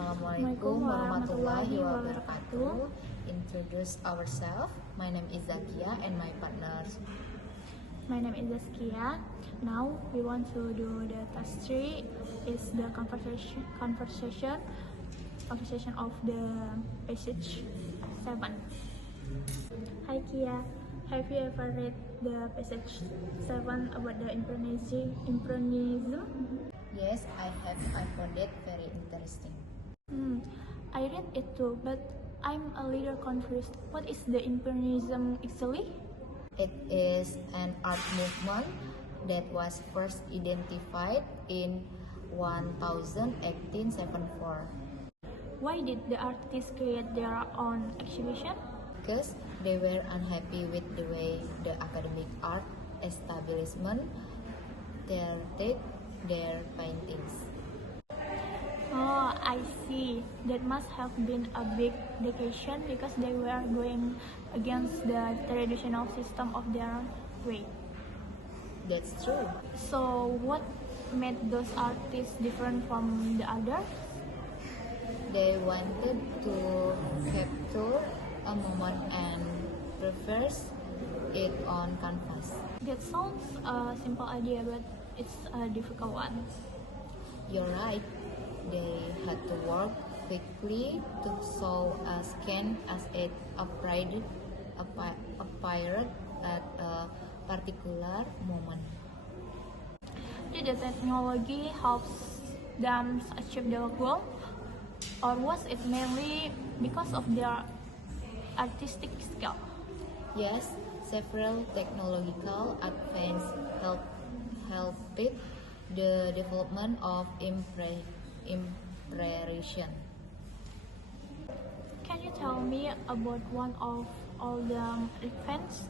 Assalamualaikum warahmatullahi wabarakatuh. Introduce ourselves. My name is Zakia and my partners. My name is Zaskia. Now we want to do the task 3 is the conversation of the passage 7. Hi Kia, have you ever read the passage 7 about the impressionism? Yes, I have. I found it very interesting. I read it too, but I'm a little confused. What is the impressionism actually? It is an art movement that was first identified in 1874 Why did the artists create their own exhibition? because they were unhappy with the way the academic art establishment treated their paintings. Oh, I see. That must have been a big dedication because they were going against the traditional system of their way. That's true. So, what made those artists different from the others? They wanted to capture a moment and reverse it on canvas. That sounds a simple idea, but it's a difficult one. You're right. They had to work quickly to show a scan as it appeared at a particular moment. Did the technology help them achieve their goal, or was it mainly because of their artistic skill? Yes, several technological advances helped the development of impression. Can you tell me about one of all the advances?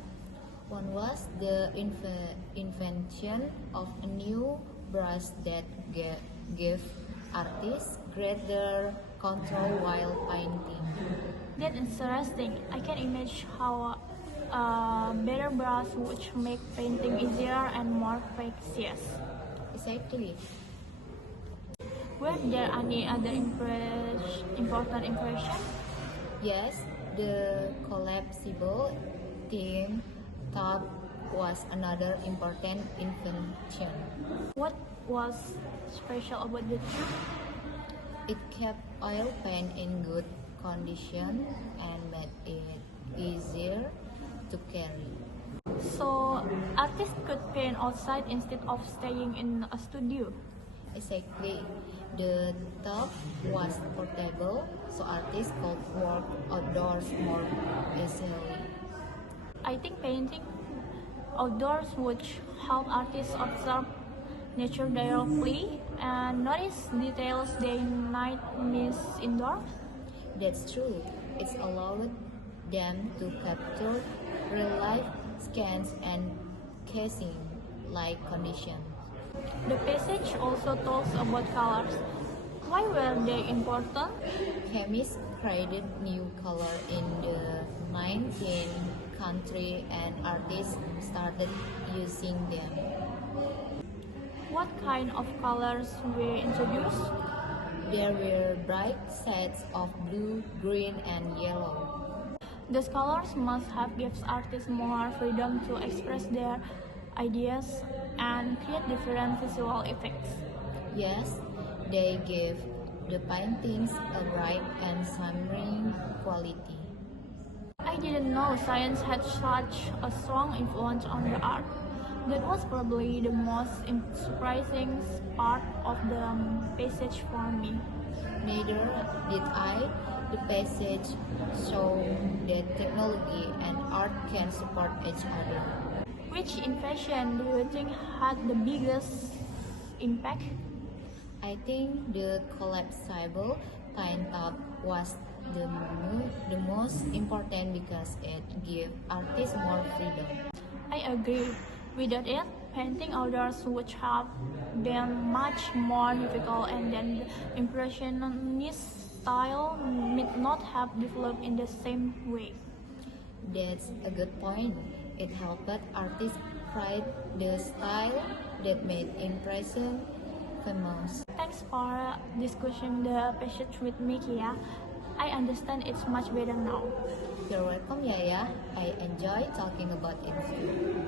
One was the invention of a new brush that gave artists greater control while painting. That's interesting. I can imagine how a better brush would make painting easier and more precious. Exactly. Were there any other important impressions? Yes, the collapsible tin tub was another important invention. What was special about the tube? It kept oil paint in good condition and made it easier to carry. So artists could paint outside instead of staying in a studio. Exactly. The tub was portable, so artists could work outdoors more easily. I think painting outdoors would help artists observe nature directly and notice details they might miss indoors. That's true. It's allowed them to capture real-life scans and casing-like conditions. The passage also talks about colors. Why were they important? Chemists created new color in the 19th century and artists started using them. What kind of colors were introduced? There were bright shades of blue, green, and yellow. Those colors must have given artists more freedom to express their ideas and create different visual effects. Yes, they gave the paintings a bright and shimmering quality. I didn't know science had such a strong influence on the art. That was probably the most surprising part of the passage for me. Neither did I. The passage showed that technology and art can support each other. Which invention do you think had the biggest impact? I think the collapsible tin tub was the most important because it gave artists more freedom. I agree. Without it, painting outdoors would have been much more difficult, and then the Impressionist style might not have developed in the same way. That's a good point. It helped artists create the style that made Impression famous. Thanks for discussing the passage with me, Kia. I understand it's much better now. You're welcome, Yaya. I enjoy talking about it too.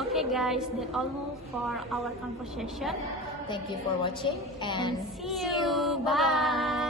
Okay, guys, that's all for our conversation. Thank you for watching and See you. Bye.